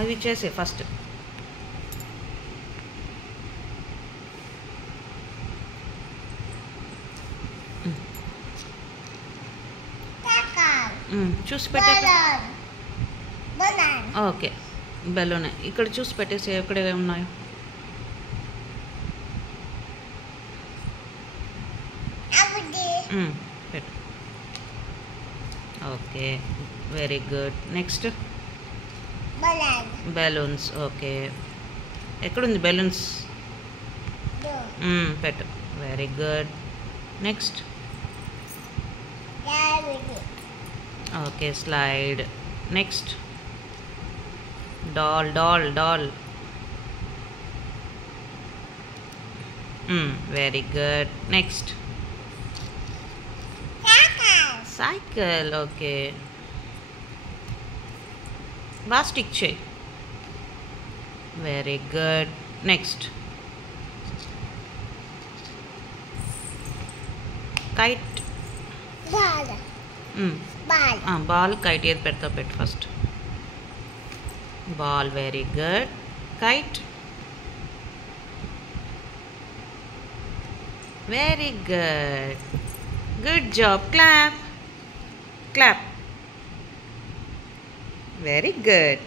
అవి చేసే ఫస్ట్. చూసి పెట్టే. ఓకే, బెలూన్ ఇక్కడ చూసి పెట్టేసి ఎక్కడ ఉన్నాయో. పెట్టు. Okay, very good. Next balloons. Okay, ఎక్కడుంది బెలూన్స్? పెట్టు. Very good. Next. Okay, slide. Next doll. Very good. Next cycle. Okay, బాగా స్టిక్ చేయి. Very good. Next kite. Ball. Kite ఏది పెడతావు పెట్టు first. Ball. Very good. Kite. Very good. Good job. Clap. Very good.